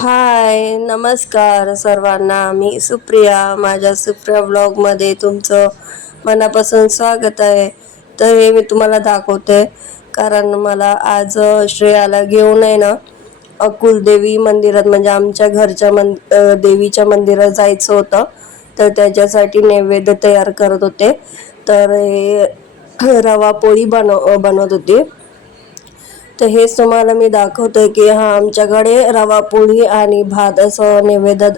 हाय नमस्कार सर्वांना. मी सुप्रिया. माझ्या सुप्रिया ब्लॉगमध्ये तुमचं मनापासून स्वागत आहे. तर हे मी तुम्हाला दाखवते. कारण मला आज श्रेयाला घेऊन आहे ना अकुलदेवी मंदिरात म्हणजे आमच्या घरच्या मन देवीच्या मंदिरात जायचं होतं. तर त्याच्यासाठी नैवेद्य तयार करत होते. तर हे रवा पोळी बनव बनवत होती. तर हेच तुम्हाला मी दाखवतोय की हा आमच्याकडे रवा पोळी आणि भात असं नैवेद्य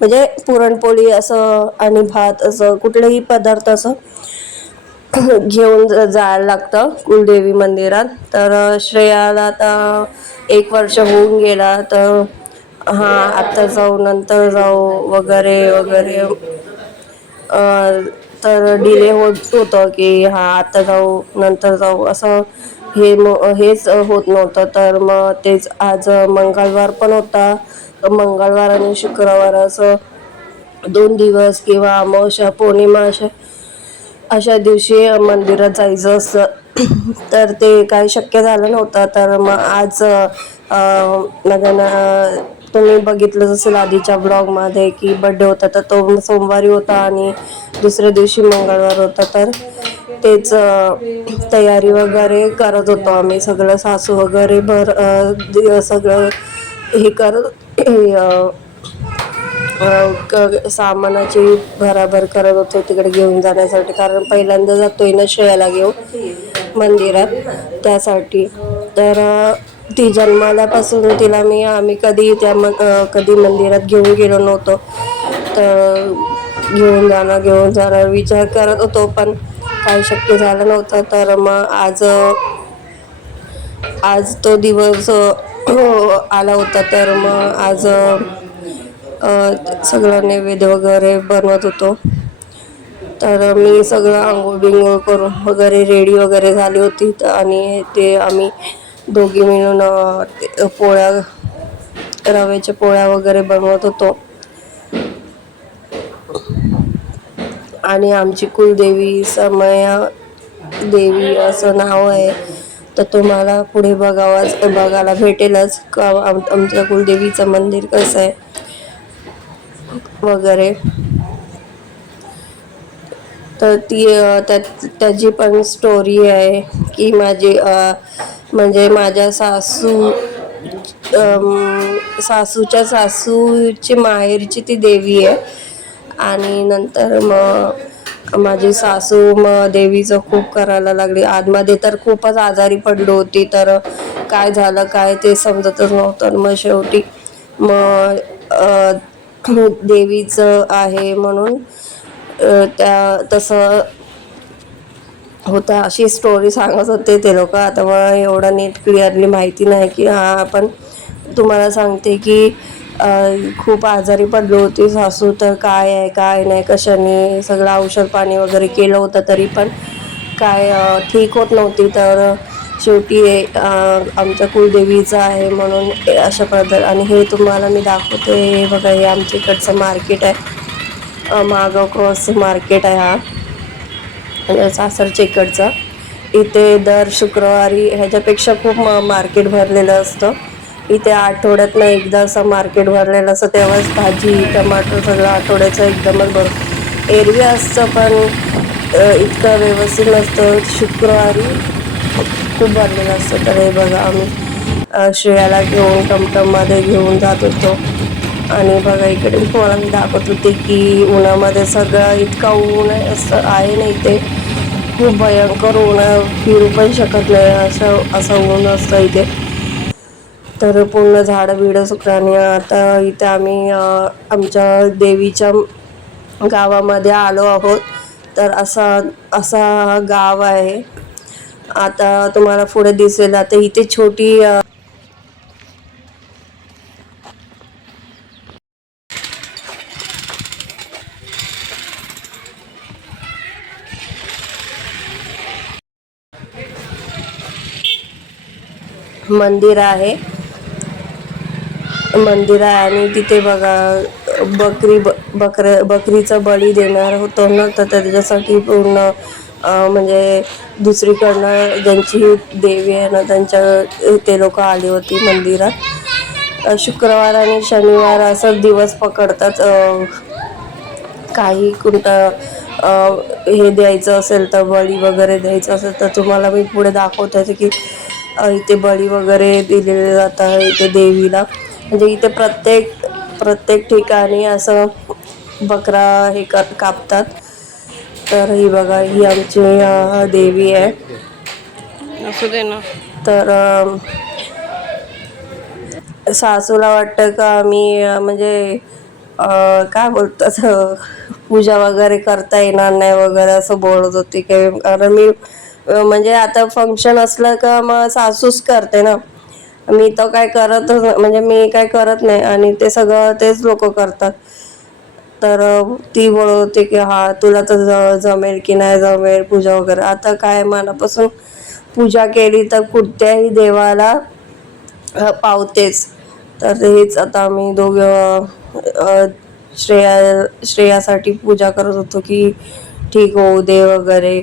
म्हणजे पुरणपोळी असं आणि भात असं कुठलेही पदार्थ असं घेऊन जायला लागतं कुलदेवी मंदिरात. तर श्रेयाला आता एक वर्ष होऊन गेला तर हा आत्ता जाऊ नंतर जाऊ वगैरे वगैरे. तर डिले होत होतं की हा आता जाऊ नंतर जाऊ असं हे मग हेच होत नव्हतं. तर मग तेच आज मंगळवार पण होता. तर मंगळवार आणि शुक्रवार असं दोन दिवस किंवा अमावस्या पौर्णिमा अशा अशा दिवशी मंदिरात जायचं असं. तर ते काही शक्य झालं नव्हतं. तर मग आज माझ्या तुम्ही बघितलं असेल आधीच्या ब्लॉगमध्ये की बड्डे होता. तर तो सोमवारी होता आणि दुसऱ्या दिवशी मंगळवार होता. तर तेच तयारी वगैरे करत होतो आम्ही. सगळं सासू वगैरे भर सगळं हे करत क- सामानाची भराभर करत होतो तिकडे घेऊन जाण्यासाठी. कारण पहिल्यांदा जातोय ना शेळ्याला घेऊन मंदिरात त्यासाठी. तर ती जन्माल्यापासून तिला मी आम्ही कधी त्या म कधी मंदिरात घेऊन गेलो नव्हतो. तर घेऊन जाणं घेऊन जाणं विचार करत होतो. पण काही शक्य झालं नव्हतं तर मग आज आज तो दिवस आला होता. तर मग आज अ, सगळं नैवेद्य वगैरे बनवत होतो. तर मी सगळं आंघोळ बिंघोळ करून वगैरे रेडी वगैरे झाली होती. तर आणि ते आम्ही दोघी मिळून पोळ्या रव्याच्या पोळ्या वगैरे बनवत होतो. आणि आमची कुलदेवी समया देवी असं नाव आहे. तर तुम्हाला पुढे बघावाच बघायला भेटेलच का आम आमच्या कुलदेवीचं मंदिर कसं आहे वगैरे. तर ती त्याची पण स्टोरी आहे की माझी म्हणजे माझ्या सासू सासूच्या सासूची माहेरची ती देवी आहे. आणि नंतर मग माझी सासू मग देवीचं खूप करायला लागली. आतमध्ये तर खूपच आजारी पडली होती तर काय झालं काय ते समजतच नव्हतं. मग शेवटी मग देवीचं आहे म्हणून त्या तसं होता अशी स्टोरी सांगत होते ते लोक. आता मला एवढं नीट क्लिअरली माहिती नाही की हा आपण तुम्हाला सांगते की खूप आजारी पडली होती सासू तर काय आहे काय नाही कशाने सगळं औषध पाणी वगैरे केलं होतं तरी पण काय ठीक होत नव्हती. तर शेवटी आमच्या कुलदेवीचं आहे म्हणून अशा पद्धत आणि हे तुम्हाला मी दाखवते हे बघा हे आमच्या इकडचं मार्केट आहे. मागाव क्रॉस मार्केट आहे हा. आणि सासरच्या इकडचा. इथे दर शुक्रवारी ह्याच्यापेक्षा खूप म- मार्केट भरलेलं असतं. इथे आठवड्यातनं एकदा असं मार्केट भरलेलं असतं तेव्हाच भाजी टमाटर सगळं आठवड्याचं एकदमच भर एरवी असतं पण इतकं व्यवस्थित नसतं. शुक्रवारी खूप भरलेलं असतं. तर हे बघा आम्ही श्रेयाला घेऊन टमटममध्ये घेऊन जात होतो. आणि बघा इकडे तुम्हाला मी दाखवत होते की उन्हामध्ये सगळं इतका ऊन आहे असं आहे ना इथे. खूप भयंकर ऊन फिरू पण शकत नाही. असं असं ऊन असतं इथे. तर पूर्ण झाडं बिडं सुकल्याने आता इथे आम्ही आमच्या देवीच्या गावामध्ये आलो आहोत. तर असा असा गाव आहे. आता तुम्हाला पुढे दिसेल आता इथे छोटी मंदिर आहे. मंदिर आहे आणि तिथे बघा बकरी ब बकर बकरीचा बळी देणार होतो ना तर त्याच्यासाठी पूर्ण म्हणजे दुसरीकडनं ज्यांची देवी आहे ना त्यांच्या ते लोक आली होती मंदिरात. शुक्रवार आणि शनिवार असं दिवस पकडतात काही कोणतं हे द्यायचं असेल तर बळी वगैरे द्यायचं असेल तर तुम्हाला मी पुढे दाखवते आहे की इथे बळी वगैरे दिलेले जातात इथे देवीला. म्हणजे इथे प्रत्येक प्रत्येक ठिकाणी असं बकरा हे कर कापतात. तर ही बघा ही आमची देवी आहे. असू दे ना. तर सासूला वाटतं का मी अ, म्हणजे काय बोलतात पूजा वगैरे करता येणार नाही वगैरे असं बोलत होती. की कारण मी म्हणजे आता फंक्शन असलं का मग सासूच करते ना. मी तर काय करतच म्हणजे मी काय करत नाही आणि ते सगळं तेच लोक करतात. तर ती बोलवते की हा तुला तर ज- जमेल की नाही जमेल पूजा वगैरे. आता काय मनापासून पूजा केली तर कुठल्याही देवाला पावतेच. तर हेच आता आम्ही दोघं श्रेया श्रेयासाठी पूजा करत होतो की ठीक होऊ दे वगैरे.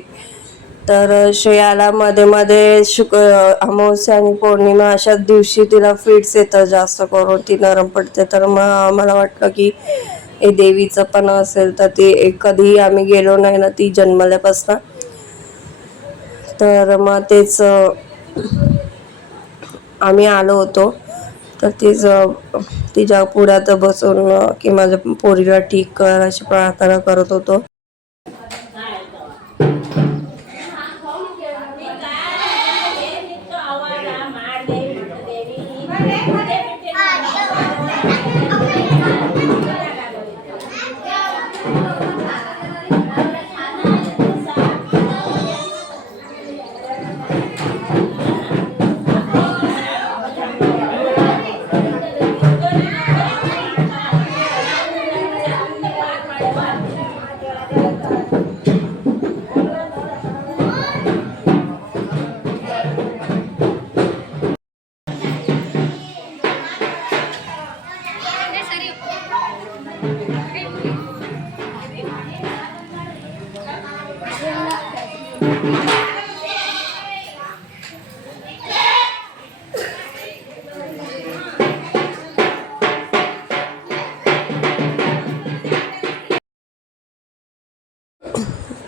तर श्रेयाला मध्ये मध्ये शुक अमावस्या आणि पौर्णिमा अशाच दिवशी तिला फिट्स येतं जास्त करून. ती नरम पडते. तर मग मला वाटलं की हे देवीचं पण असेल तर ती कधीही आम्ही गेलो नाही ना ती जन्मल्यापासून. तर मग तेच आम्ही आलो होतो. तर तीच तिच्या पुढ्यात बसून की माझ्या पोरीला ठीक कर अशी प्रार्थना करत होतो.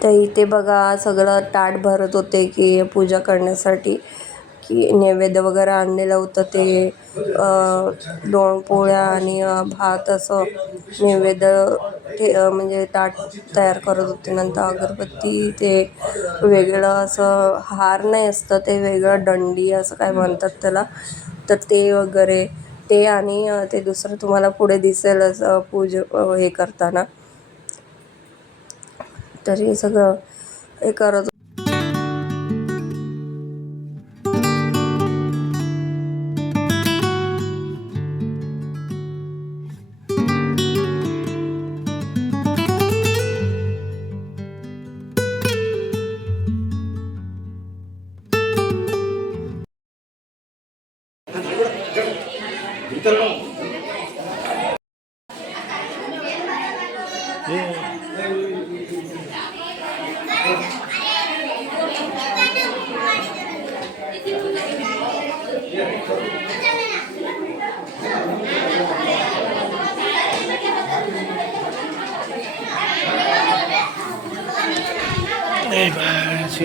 तर इथे बघा सगळं ताट भरत होते की पूजा करण्यासाठी की नैवेद्य वगैरे आणलेलं होतं ते. दोन पोळ्या आणि भात असं नैवेद्य ते म्हणजे ताट तयार करत होते. नंतर अगरबत्ती ते वेगळं असं हार नाही असतं ते वेगळं दंडी असं काय म्हणतात त्याला. तर ते वगैरे ते आणि ते दुसरं तुम्हाला पुढे दिसेल असं पूज हे करताना. तर हे सगळं हे करत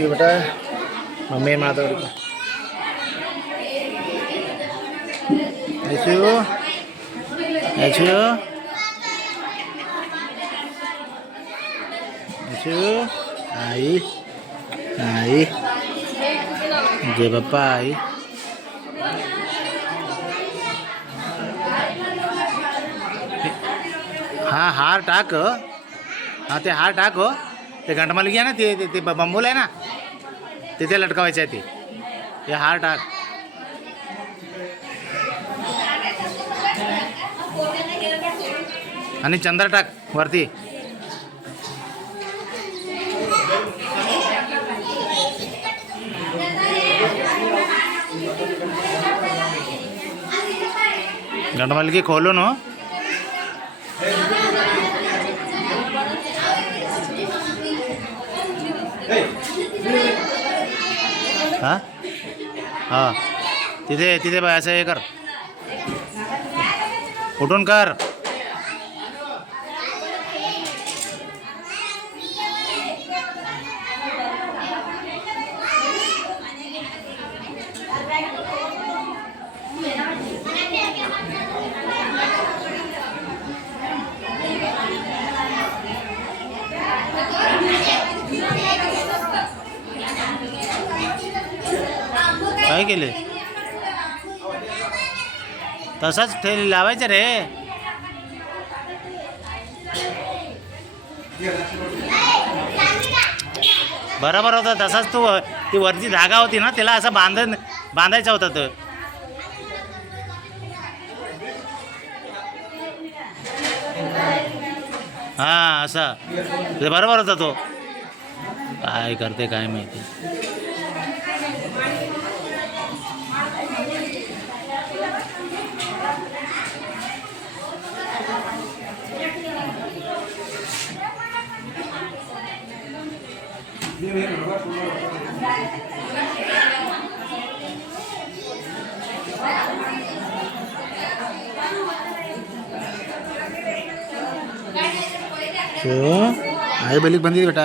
এইबाट मे माधव आइसु आइसु mata आई Ayo. Ayo. जे बाप्पा आई हा हार टाक हो. हा. ते हार टाक हो. ते घंटमालिकी आहे ना ते ते- ते बंबूल आहे ना. तिथे लटकावायचे आहे ते. ते हार टाक. आणि चंद्र टाक वरती. घंटमालिकी खोलून हो हां हां तिथे तिथे बाय असं हे कर कुठून कर काय केले? तसंच ठेल लावायचं रे. बरोबर होता तसाच तू ती वरची धागा होती ना तिला असं बांध बांधायचा होता तो. हा असा. बरोबर होता तो. काय करते काय माहिती. ಸೊ ಆಯ್ ಬಲಿಗೆ ಬಂದಿದ್ವಿ ಬೇಟ?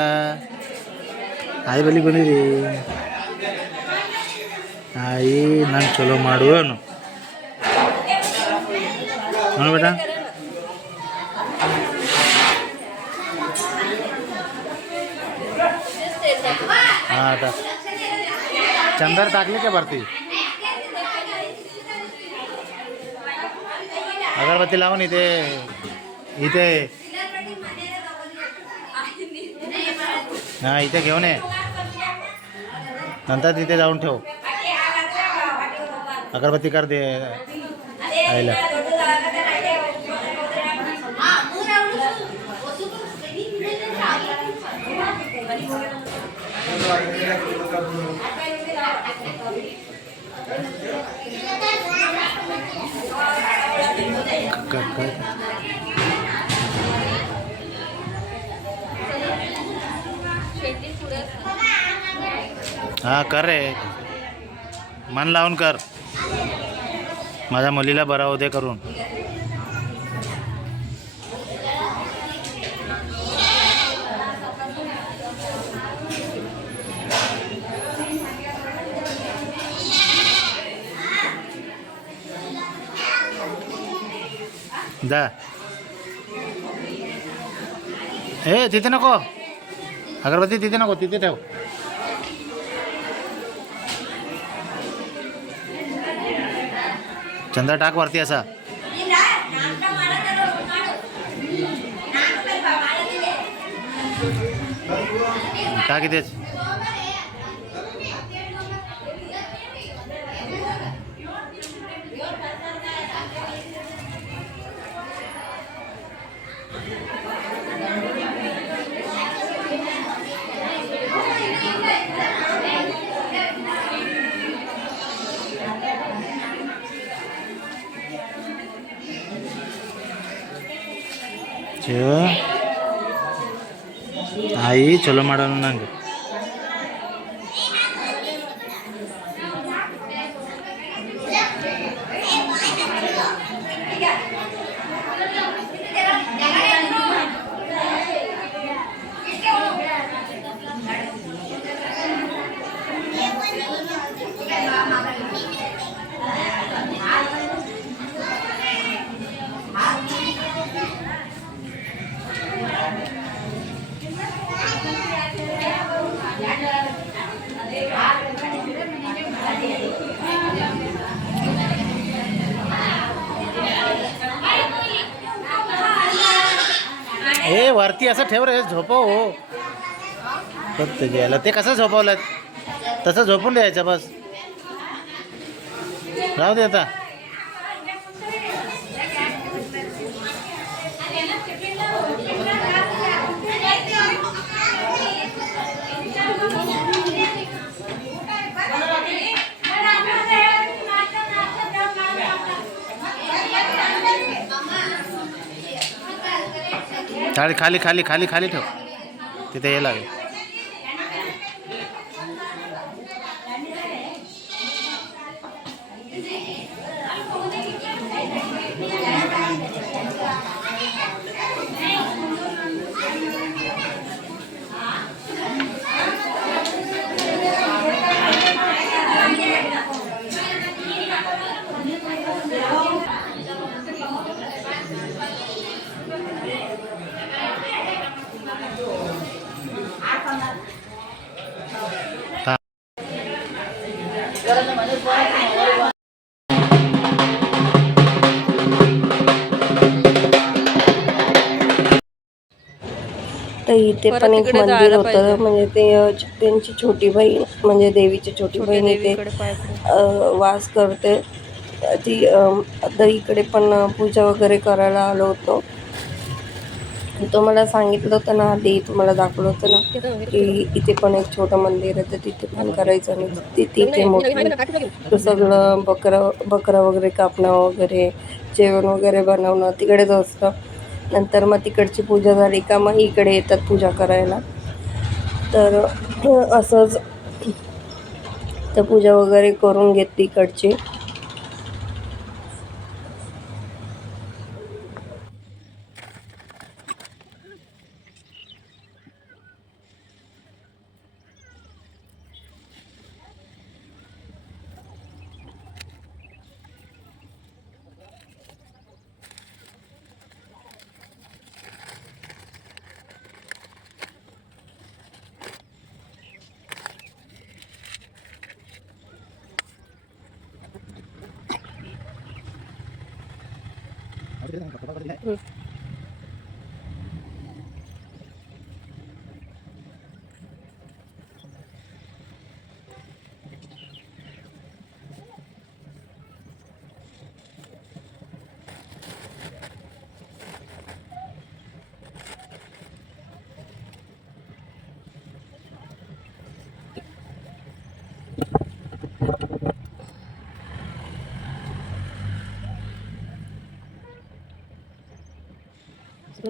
ಆಯ್ ಬಲಿಗೆ ಬಂದಿದ್ವಿ ಆಯಿ ನಾನು ಚಲೋ ಮಾಡುವನು. ನೋಡ ಬೇಟ? आता. चंदर टाकले का भरती अगरबत्ती लावून इथे इथे. हां इथे घेऊन ये. नंतर तिथे जाऊन ठेव. अगरबत्ती कर दे. आईला. हा कर रे. मन लावून कर. माझ्या मुलीला बरा होऊ दे करून. जा ए तिथे नको. अगरबत्ती तिथे नको तिथे ठेव. चंदा टाक वरती असा. टाक इथेच. ಆಯಿ ಚಲೋ ಮಾಡೋಣ ನಂಗೆ. हे वरती असं ठेव रे झोपव हो. फक्त घ्यायला ते कसं झोपवलं? तसं झोपून द्यायचं बस. राहू दे आता. खाली खाली खाली खाली खाली ठेव. तिथे यायला लागेल. इथे पण एक मंदिर होतं. म्हणजे ते त्यांची छोटी बहीण म्हणजे देवीची छोटी बहीण इथे वास करते. ती अ, आता इकडे पण पूजा वगैरे करायला आलो होतो. तो मला सांगितलं होतं ना आधी तुम्हाला दाखवलं होतं ना की इथे पण एक छोटं मंदिर आहे तर तिथे पण करायचं आणि ति- तिथे मोठं सगळं बकरं बकरं वगैरे कापणं वगैरे जेवण वगैरे बनवणं तिकडेच असतं. नंतर मग तिकडची पूजा झाली का मग इकडे येतात पूजा करायला. तर असंच तर पूजा वगैरे करून घेतली इकडची. うん。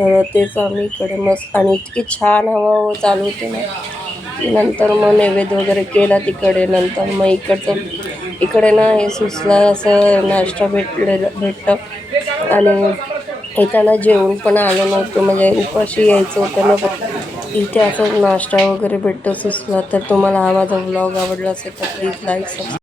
तर तेच आम्ही इकडे मस्त आणि इतकी छान हवा चालू होती ना. नंतर मग नैवेद्य वगैरे केला तिकडे. नंतर मग इकडचं इकडे ना हे सुचला असं नाश्ता भेटलेलं भेटतं आणि येताना जेवण पण आलं नव्हतं. म्हणजे उपाशी यायचं होतं ना इथे असं नाश्ता वगैरे भेटतं सुचला तर तुम्हाला हा माझा व्लॉग आवडला असेल तर प्लीज लाईक